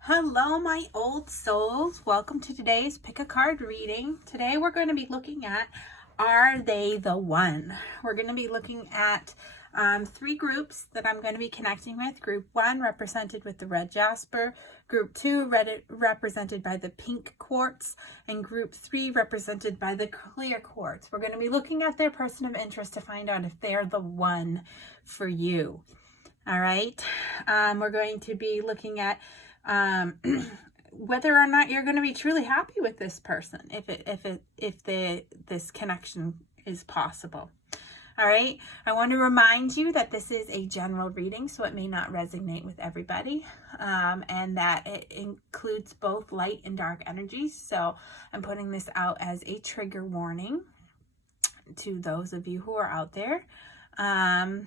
Hello, my old souls. Welcome to today's Pick a Card reading. Today we're going to be looking at, are they the one? We're going to be looking at three groups that I'm going to be connecting with. Group 1 represented with the red jasper, Group 2 represented by the pink quartz, and Group 3 represented by the clear quartz. We're going to be looking at their person of interest to find out if they're the one for you. All right. We're going to be looking at whether or not you're going to be truly happy with this person, if this connection is possible. All right. I want to remind you that this is a general reading, so it may not resonate with everybody, and that it includes both light and dark energies. So I'm putting this out as a trigger warning to those of you who are out there. And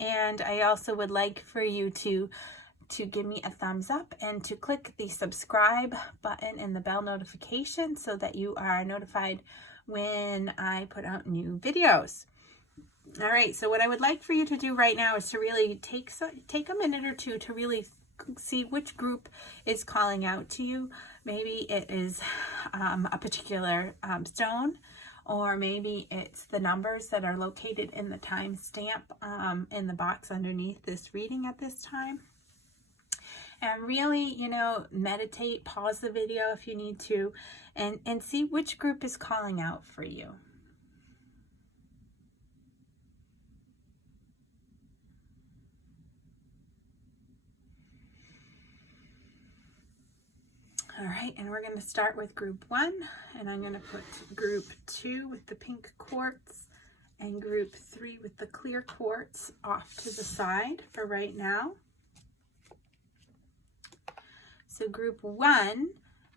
I also would like for you to give me a thumbs up and to click the subscribe button and the bell notification so that you are notified when I put out new videos. All right, so what I would like for you to do right now is to really take a minute or two to really see which group is calling out to you. Maybe it is a particular stone, or maybe it's the numbers that are located in the timestamp in the box underneath this reading at this time. And really, meditate, pause the video if you need to, and see which group is calling out for you. All right, and we're going to start with Group 1, and I'm going to put Group 2 with the pink quartz and Group 3 with the clear quartz off to the side for right now. So Group 1,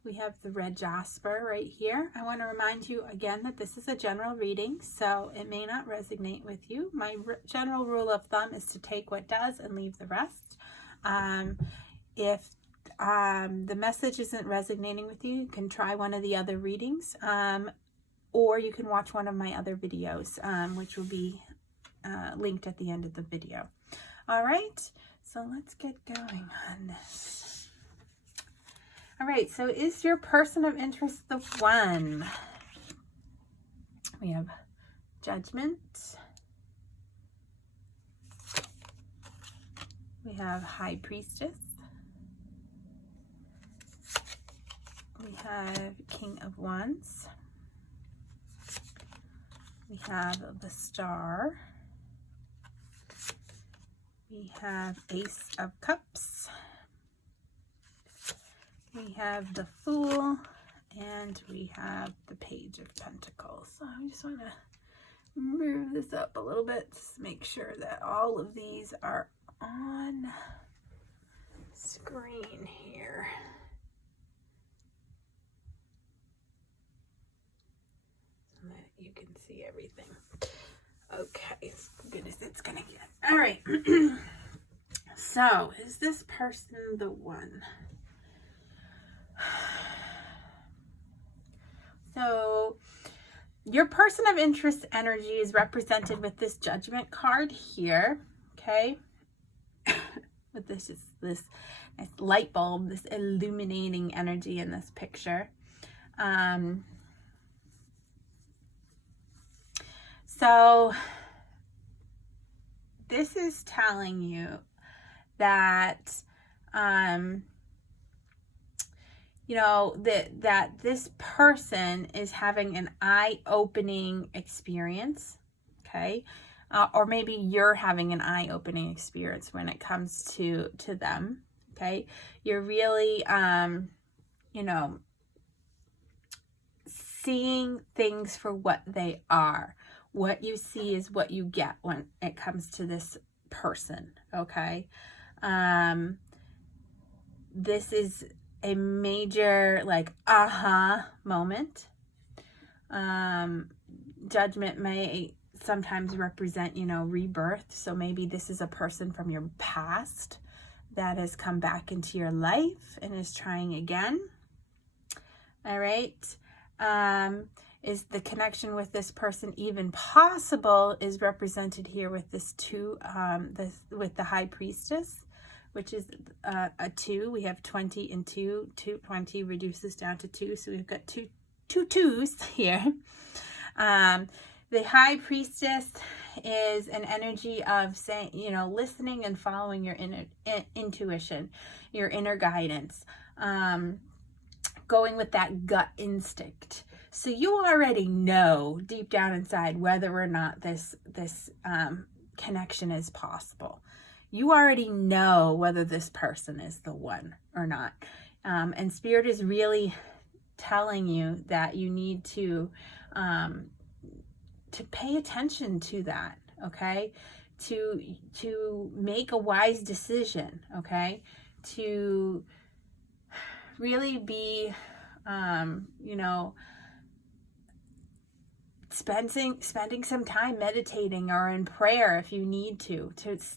we have the red jasper right here. I want to remind you again that this is a general reading, so it may not resonate with you. My general rule of thumb is to take what does and leave the rest. If the message isn't resonating with you, you can try one of the other readings, or you can watch one of my other videos, which will be linked at the end of the video. All right, so let's get going on this. All right, so is your person of interest the one? We have Judgment. We have High Priestess. We have King of Wands. We have the Star. We have Ace of Cups. We have the Fool, and we have the Page of Pentacles. So I just want to move this up a little bit to make sure that all of these are on screen here. So that you can see everything. Okay, goodness, it's gonna get. All right. So, is this person the one? So your person of interest energy is represented with this Judgment card here, okay? With this nice light bulb, this illuminating energy in this picture. So this is telling you that that this person is having an eye-opening experience, okay? Or maybe you're having an eye-opening experience when it comes to them, okay? You're really, seeing things for what they are. What you see is what you get when it comes to this person, okay? This is a major aha moment. Judgment may sometimes represent, rebirth. So maybe this is a person from your past that has come back into your life and is trying again. All right. Is the connection with this person even possible? Is represented here with this 2, with the High Priestess, which is a 2. We have 20 and 2. 20 reduces down to 2, so we've got two 2s here. The High Priestess is an energy of saying, listening and following your intuition, your inner guidance, going with that gut instinct. So you already know deep down inside whether or not this connection is possible. You already know whether this person is the one or not. And Spirit is really telling you that you need to pay attention to that, okay? To make a wise decision, okay? To really be, spending some time meditating or in prayer if you need to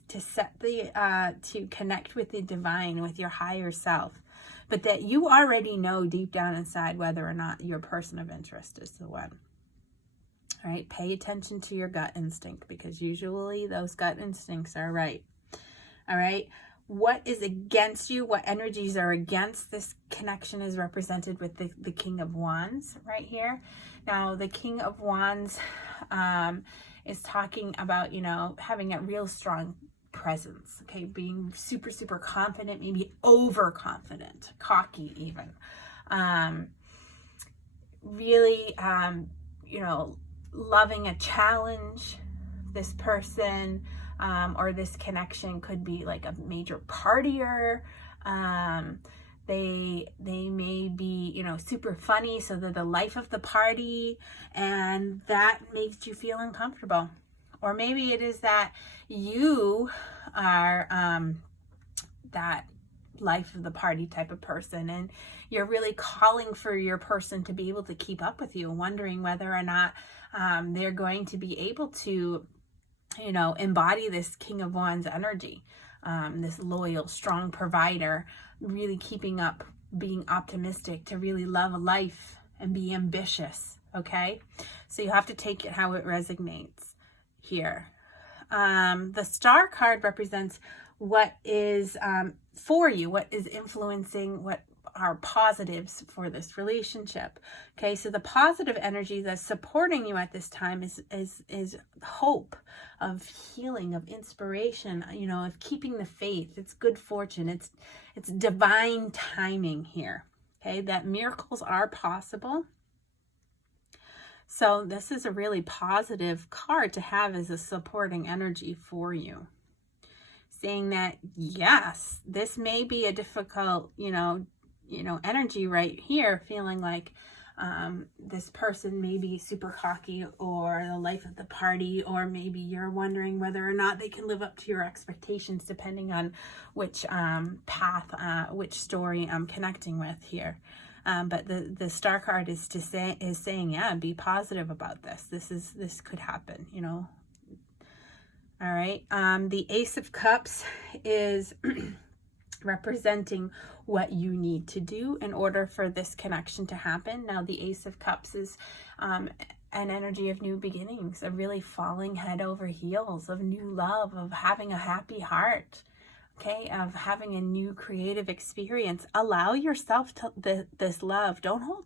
set to connect with the divine, with your higher self, but that you already know deep down inside whether or not your person of interest is the one. All right, pay attention to your gut instinct, because usually those gut instincts are right. All right, what is against you? What energies are against this connection is represented with the King of Wands right here. Now, the King of Wands is talking about, having a real strong presence, okay? Being super, super confident, maybe overconfident, cocky even. Really, loving a challenge. This person or this connection could be like a major partier. They may be, super funny, so they're the life of the party, and that makes you feel uncomfortable. Or maybe it is that you are that life of the party type of person, and you're really calling for your person to be able to keep up with you, wondering whether or not they're going to be able to, embody this King of Wands energy, this loyal, strong provider, really keeping up, being optimistic, to really love life and be ambitious, okay? So you have to take it how it resonates here. The Star card represents what is for you, what is influencing, what are positives for this relationship. Okay, so the positive energy that's supporting you at this time is hope, of healing, of inspiration, of keeping the faith. It's good fortune. It's divine timing here. Okay, that miracles are possible. So this is a really positive card to have as a supporting energy for you. Saying that, yes, this may be a difficult, energy right here, feeling like this person may be super cocky or the life of the party, or maybe you're wondering whether or not they can live up to your expectations, depending on which path, which story I'm connecting with here. But the Star card is saying, yeah, be positive about this. This could happen, All right. The Ace of Cups is representing what you need to do in order for this connection to happen. Now, the Ace of Cups is an energy of new beginnings, of really falling head over heels, of new love, of having a happy heart, okay, of having a new creative experience. Allow yourself to this love. Don't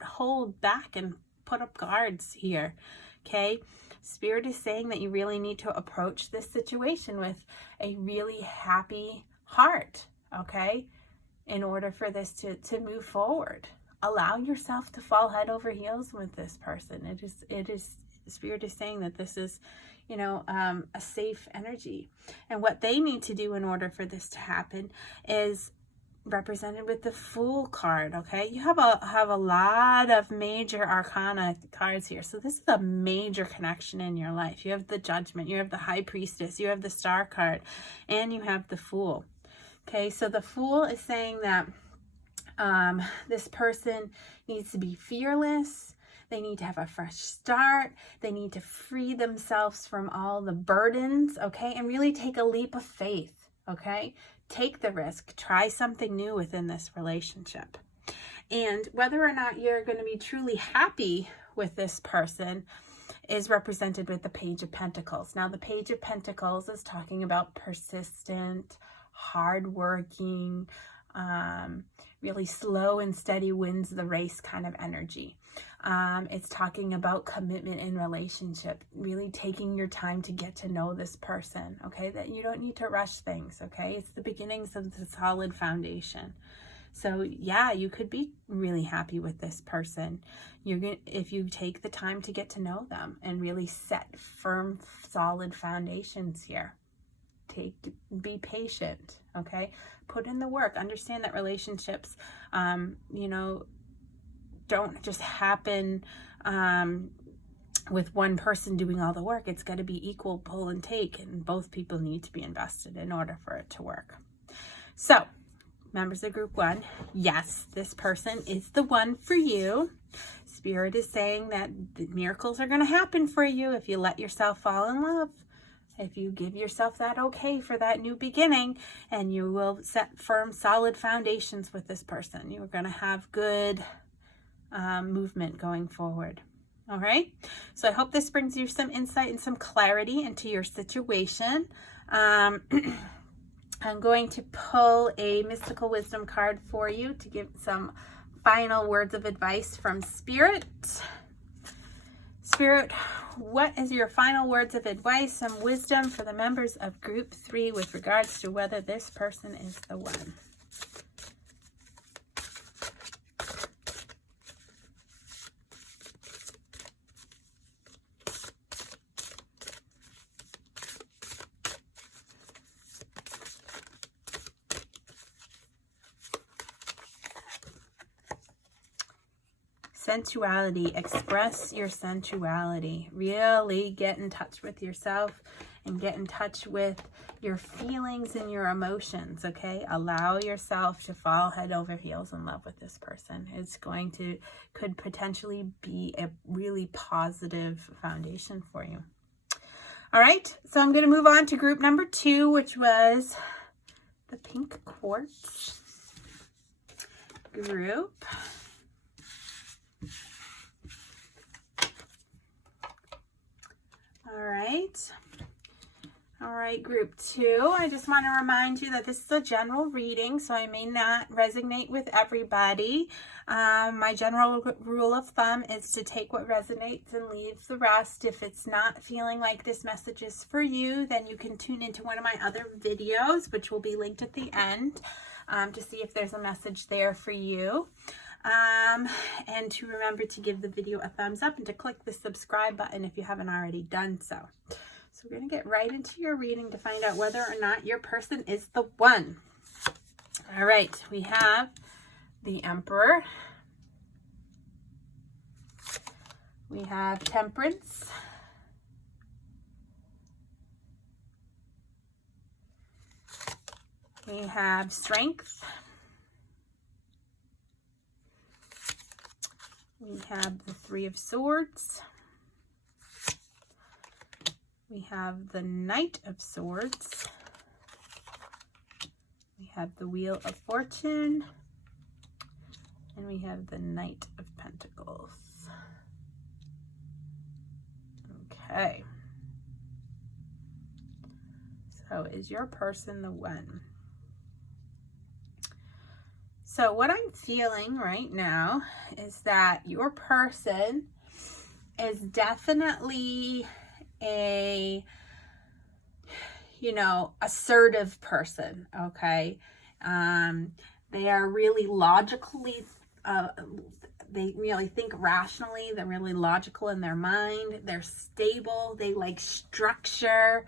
hold back and put up guards here, okay? Spirit is saying that you really need to approach this situation with a really happy heart, okay, in order for this to move forward. Allow yourself to fall head over heels with this person. It is Spirit is saying that this is, a safe energy. And what they need to do in order for this to happen is represented with the Fool card, okay? You have a lot of major arcana cards here. So this is a major connection in your life. You have the Judgment, you have the High Priestess, you have the Star card, and you have the Fool. Okay, so the Fool is saying that this person needs to be fearless. They need to have a fresh start. They need to free themselves from all the burdens, okay? And really take a leap of faith, okay? Take the risk. Try something new within this relationship. And whether or not you're going to be truly happy with this person is represented with the Page of Pentacles. Now, the Page of Pentacles is talking about persistent, hardworking, really slow and steady wins the race kind of energy. It's talking about commitment in relationship, really taking your time to get to know this person, okay? That you don't need to rush things, okay? It's the beginnings of the solid foundation. So yeah, you could be really happy with this person. If you take the time to get to know them and really set firm, solid foundations here. Be patient, okay? Put in the work. Understand that relationships, don't just happen with one person doing all the work. It's got to be equal pull and take, and both people need to be invested in order for it to work. So, members of group 1, yes, this person is the one for you. Spirit is saying that the miracles are going to happen for you if you let yourself fall in love. If you give yourself that okay for that new beginning, and you will set firm, solid foundations with this person. You're going to have good movement going forward. All right. So I hope this brings you some insight and some clarity into your situation. I'm going to pull a mystical wisdom card for you to give some final words of advice from Spirit. Spirit, what is your final words of advice, some wisdom for the members of group 3 with regards to whether this person is the one? Sensuality. Express your sensuality. Really get in touch with yourself and get in touch with your feelings and your emotions, okay? Allow yourself to fall head over heels in love with this person. Could potentially be a really positive foundation for you. All right, so I'm going to move on to group number 2, which was the pink quartz group. All right, group 2. I just want to remind you that this is a general reading, so I may not resonate with everybody. My general rule of thumb is to take what resonates and leave the rest. If it's not feeling like this message is for you, then you can tune into one of my other videos, which will be linked at the end, to see if there's a message there for you. And to remember to give the video a thumbs up and to click the subscribe button if you haven't already done so. So we're going to get right into your reading to find out whether or not your person is the one. All right, we have the Emperor. We have Temperance. We have Strength. We have the Three of Swords. We have the Knight of Swords. We have the Wheel of Fortune. And we have the Knight of Pentacles. Okay. So is your person the one? So what I'm feeling right now is that your person is definitely a, assertive person, okay? They are really logically, they really think rationally. They're really logical in their mind. They're stable. They like structure.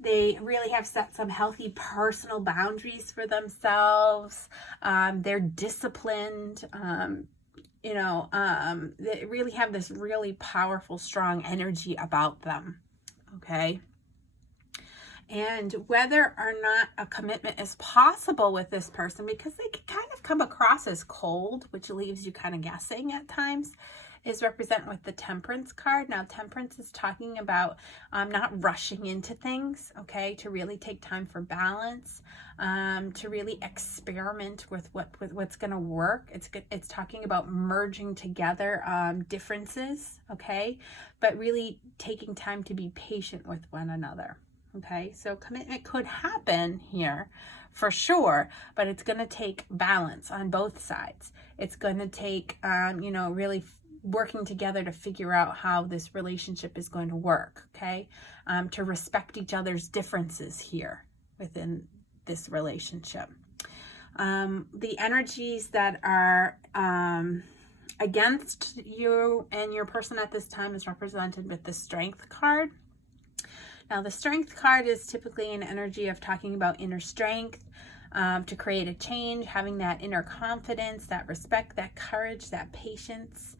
They really have set some healthy personal boundaries for themselves. They're disciplined. They really have this really powerful, strong energy about them. Okay. And whether or not a commitment is possible with this person, because they can kind of come across as cold, which leaves you kind of guessing at times, is represented with the Temperance card. Now, Temperance is talking about not rushing into things, okay, to really take time for balance, to really experiment with what's going to work. It's talking about merging together differences, okay, but really taking time to be patient with one another, okay. So commitment could happen here for sure, but it's going to take balance on both sides. It's going to take, really working together to figure out how this relationship is going to work, okay? To respect each other's differences here within this relationship. The energies that are against you and your person at this time is represented with the Strength card. Now, the Strength card is typically an energy of talking about inner strength, to create a change, having that inner confidence, that respect, that courage, that patience,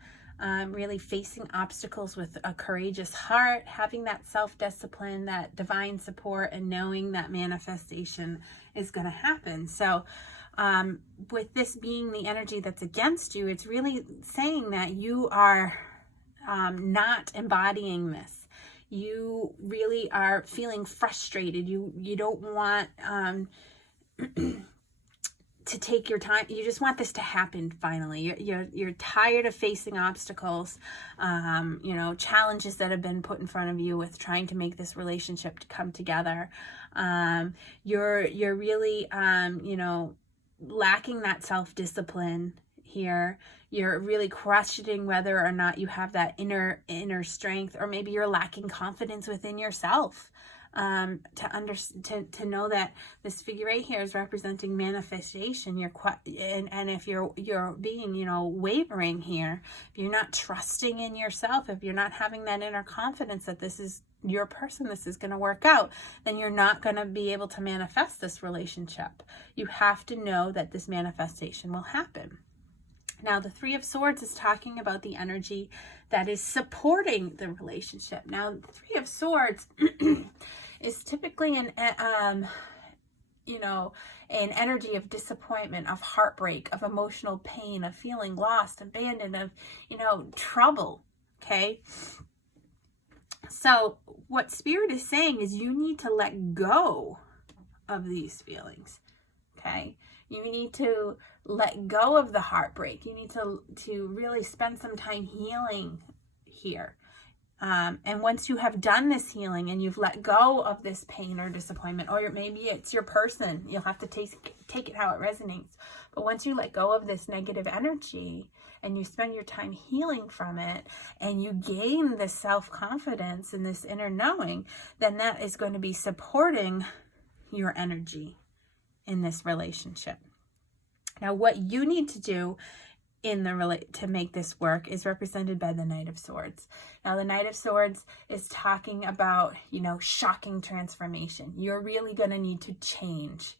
really facing obstacles with a courageous heart, having that self-discipline, that divine support, and knowing that manifestation is going to happen. So with this being the energy that's against you, it's really saying that you are not embodying this. You really are feeling frustrated. You don't want to take your time. You just want this to happen finally. You're tired of facing obstacles, challenges that have been put in front of you with trying to make this relationship to come together. You're really lacking that self-discipline here. You're really questioning whether or not you have that inner strength, or maybe you're lacking confidence within yourself. To know that this figure 8 here is representing manifestation. And if you're being wavering here, if you're not trusting in yourself, if you're not having that inner confidence that this is your person, this is going to work out, then you're not going to be able to manifest this relationship. You have to know that this manifestation will happen. Now, the Three of Swords is talking about the energy that is supporting the relationship. Now, the Three of Swords is typically an energy of disappointment, of heartbreak, of emotional pain, of feeling lost, abandoned, of, trouble, okay? So what Spirit is saying is you need to let go of these feelings, okay? You need to let go of the heartbreak. You need to really spend some time healing here. And once you have done this healing and you've let go of this pain or disappointment, or maybe it's your person, you'll have to take it how it resonates. But once you let go of this negative energy and you spend your time healing from it, and you gain this self-confidence and this inner knowing, then that is going to be supporting your energy in this relationship. Now, what you need to do to make this work is represented by the Knight of Swords. Now, the Knight of Swords is talking about, shocking transformation. You're really going to need to change.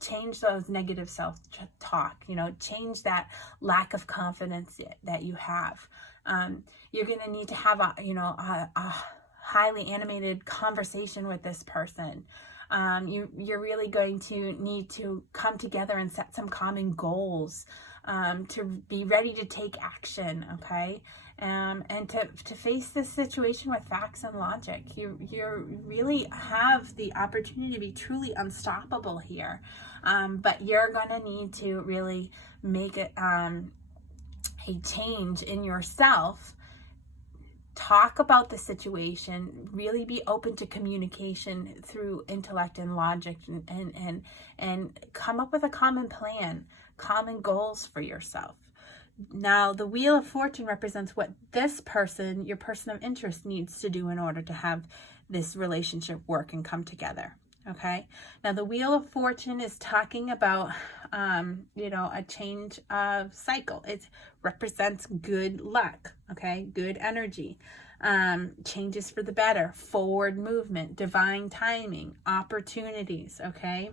Change those negative self-talk, change that lack of confidence that you have. You're going to need to have a highly animated conversation with this person. You're really going to need to come together and set some common goals, to be ready to take action, okay? And to face this situation with facts and logic. You really have the opportunity to be truly unstoppable here. But you're going to need to really make a change in yourself. Talk about the situation, really be open to communication through intellect and logic, and come up with a common plan, common goals for yourself. Now, the Wheel of Fortune represents what this person, your person of interest, needs to do in order to have this relationship work and come together. Okay. Now, the Wheel of Fortune is talking about, a change of cycle. It represents good luck. Okay. Good energy, changes for the better, forward movement, divine timing, opportunities. Okay.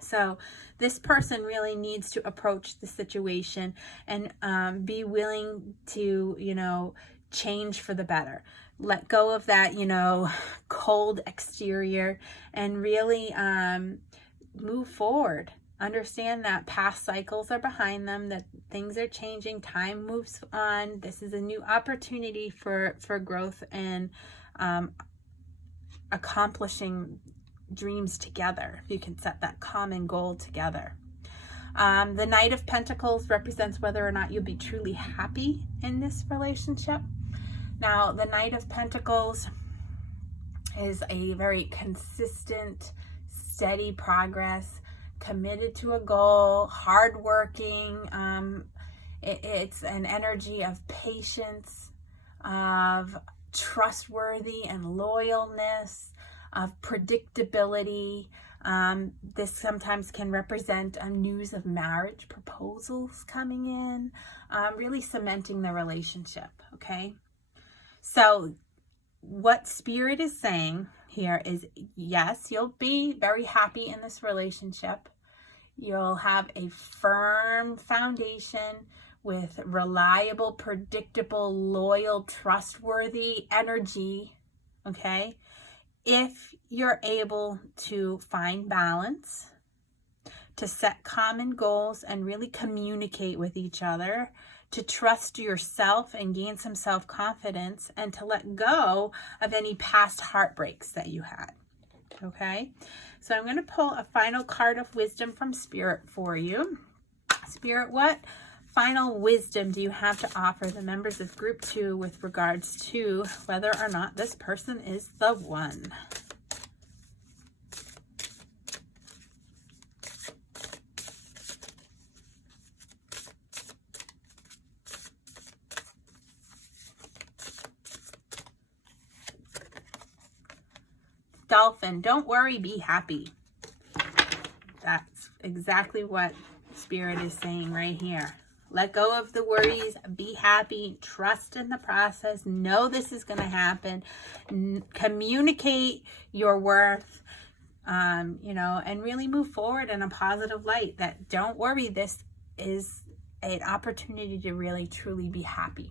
So this person really needs to approach the situation and be willing to, change for the better. Let go of that, cold exterior, and really move forward. Understand that past cycles are behind them, that things are changing, time moves on. This is a new opportunity for growth and accomplishing dreams together. You can set that common goal together. The Knight of Pentacles represents whether or not you'll be truly happy in this relationship. Now, the Knight of Pentacles is a very consistent, steady progress, committed to a goal, hardworking. It's an energy of patience, of trustworthy and loyalness, of predictability. This sometimes can represent news of marriage proposals coming in, really cementing the relationship, okay? So what Spirit is saying here is, yes, you'll be very happy in this relationship. You'll have a firm foundation with reliable, predictable, loyal, trustworthy energy, okay? If you're able to find balance, to set common goals and really communicate with each other, to trust yourself and gain some self-confidence, and to let go of any past heartbreaks that you had, okay? So I'm going to pull a final card of wisdom from Spirit for you. Spirit, what final wisdom do you have to offer the members of Group 2 with regards to whether or not this person is the one? Dolphin, don't worry, be happy. That's exactly what Spirit is saying right here. Let go of the worries, be happy, trust in the process, know this is going to happen, communicate your worth, and really move forward in a positive light. That don't worry, this is an opportunity to really truly be happy.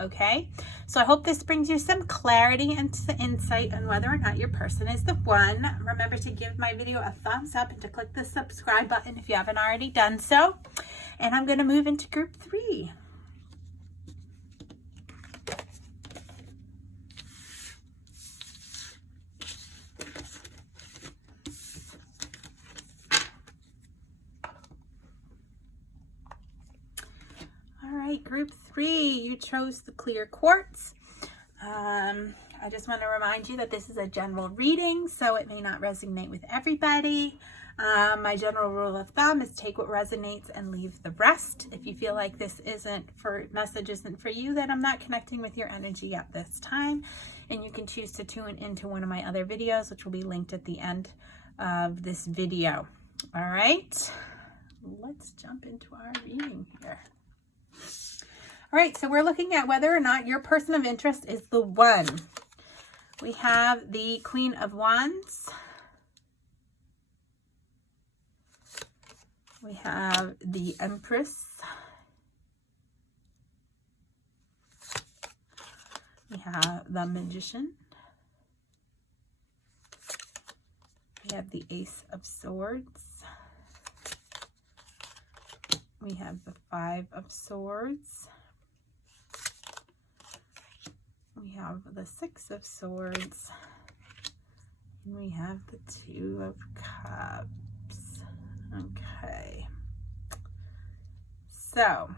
Okay, so I hope this brings you some clarity and insight on whether or not your person is the one. Remember to give my video a thumbs up and to click the subscribe button if you haven't already done so. And I'm going to move into Group 3. All right, Group 3, you chose the clear quartz. I just want to remind you that this is a general reading, so it may not resonate with everybody. My general rule of thumb is take what resonates and leave the rest. If you feel like this message isn't for you, then I'm not connecting with your energy at this time. And you can choose to tune into one of my other videos, which will be linked at the end of this video. All right, let's jump into our reading here. All right, so we're looking at whether or not your person of interest is the one. We have the Queen of Wands. We have the Empress. We have the Magician. We have the Ace of Swords. We have the Five of Swords. We have the Six of Swords. And we have the Two of Cups. Okay. So,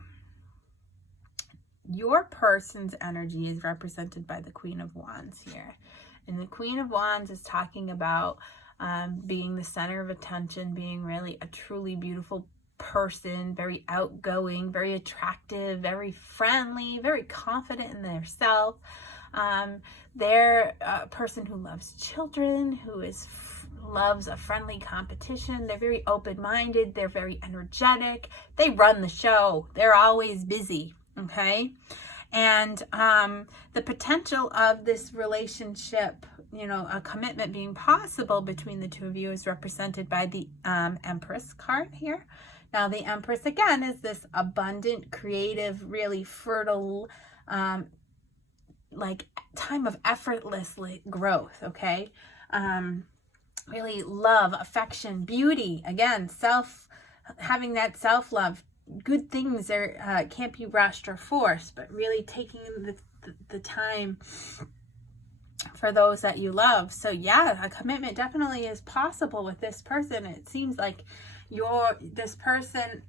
your person's energy is represented by the Queen of Wands here. And the Queen of Wands is talking about being the center of attention, being really a truly beautiful person, very outgoing, very attractive, very friendly, very confident in their self. They're a person who loves children, who loves a friendly competition. They're very open-minded. They're very energetic. They run the show. They're always busy, okay? And the potential of this relationship, a commitment being possible between the two of you is represented by the Empress card here. Now, the Empress, again, is this abundant, creative, really fertile, time of effortless growth, okay? Really love, affection, beauty, again, having that self-love. Good things are can't be rushed or forced, but really taking the time for those that you love. So yeah, a commitment definitely is possible with this person. It seems like this person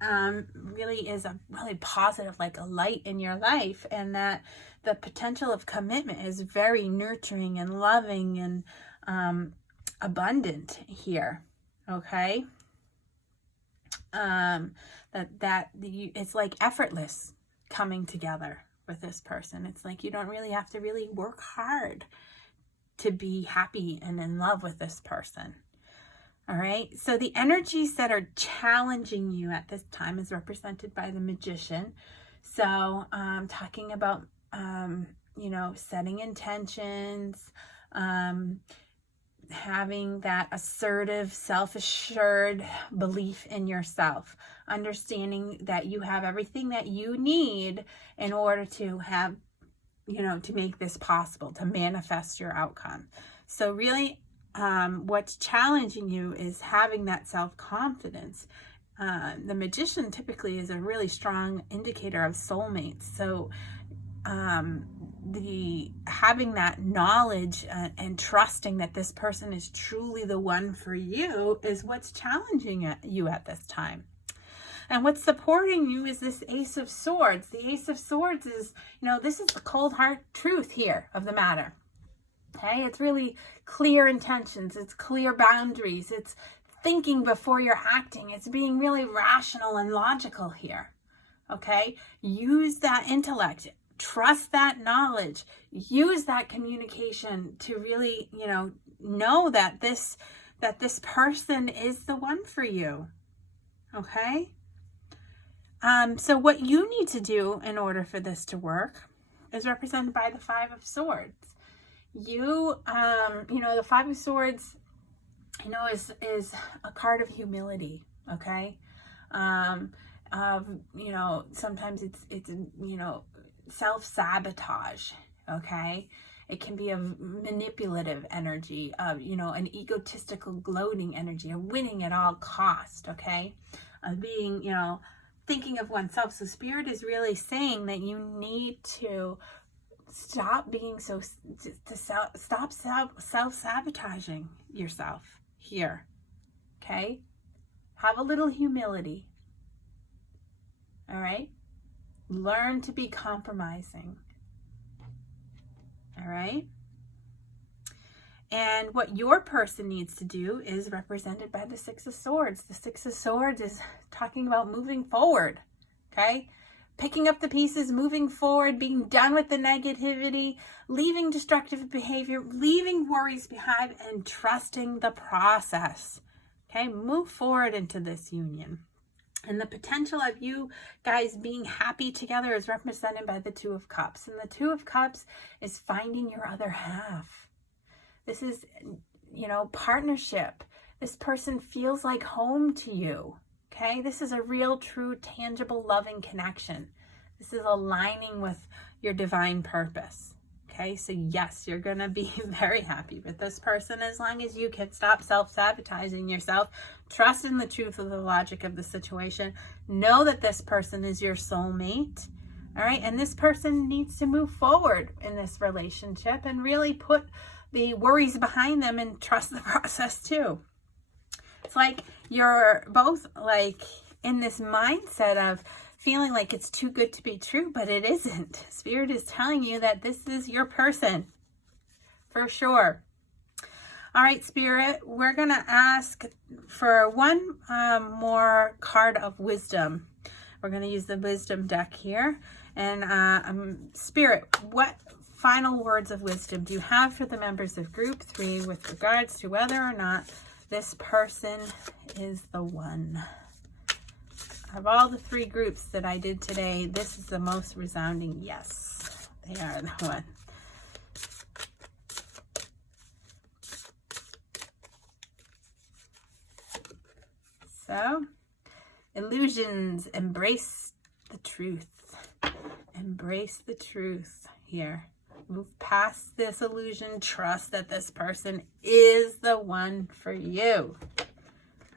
really is a really positive, like a light in your life, and that the potential of commitment is very nurturing and loving and abundant here. Okay. It's like effortless coming together with this person. It's like you don't really have to really work hard to be happy and in love with this person. All right. So the energies that are challenging you at this time is represented by the Magician. So talking about, setting intentions, having that assertive, self-assured belief in yourself, understanding that you have everything that you need in order to have, to make this possible, to manifest your outcome. So really, what's challenging you is having that self-confidence. The Magician typically is a really strong indicator of soulmates. So having that knowledge and trusting that this person is truly the one for you is what's challenging you at this time. And what's supporting you is this Ace of Swords. The Ace of Swords is, this is the cold hard truth here of the matter. Okay, it's really clear intentions. It's clear boundaries. It's thinking before you're acting. It's being really rational and logical here. Okay, use that intellect. Trust that knowledge. Use that communication to really, know that this person is the one for you. Okay. So what you need to do in order for this to work is represented by the Five of Swords. The Five of Swords, is a card of humility. Okay. Sometimes it's self-sabotage. Okay. It can be a manipulative energy of, an egotistical gloating energy, a winning at all cost. Okay. Being, thinking of oneself. So Spirit is really saying that you need to stop being stop self-sabotaging yourself here. Okay. Have a little humility. All right. Learn to be compromising. All right. And what your person needs to do is represented by the Six of Swords. The Six of Swords is talking about moving forward. Okay. Picking up the pieces, moving forward, being done with the negativity, leaving destructive behavior, leaving worries behind, and trusting the process. Okay. Move forward into this union. And the potential of you guys being happy together is represented by the Two of Cups. And the Two of Cups is finding your other half. This is, partnership. This person feels like home to you. Okay? This is a real, true, tangible, loving connection. This is aligning with your divine purpose. Okay? So yes, you're going to be very happy with this person as long as you can stop self-sabotaging yourself. Trust in the truth of the logic of the situation. Know that this person is your soulmate. All right? And this person needs to move forward in this relationship and really put the worries behind them and trust the process too. It's like you're both like in this mindset of feeling like it's too good to be true, but it isn't. Spirit is telling you that this is your person for sure. All right, Spirit, we're going to ask for one more card of wisdom. We're going to use the wisdom deck here. And Spirit, what final words of wisdom do you have for the members of Group 3 with regards to whether or not this person is the one? Of all the 3 groups that I did today, this is the most resounding yes. They are the one. So, illusions, embrace the truth. Embrace the truth here. Move past this illusion. Trust that this person is the one for you.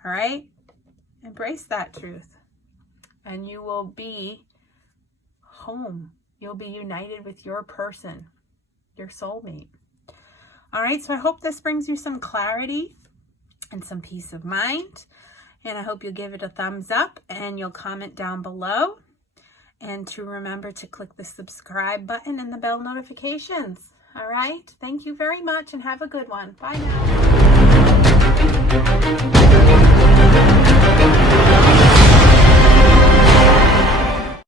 All right? Embrace that truth. And you will be home. You'll be united with your person, your soulmate. All right, so I hope this brings you some clarity and some peace of mind. And I hope you'll give it a thumbs up and you'll comment down below. And to remember to click the subscribe button and the bell notifications. All right, thank you very much and have a good one. Bye now.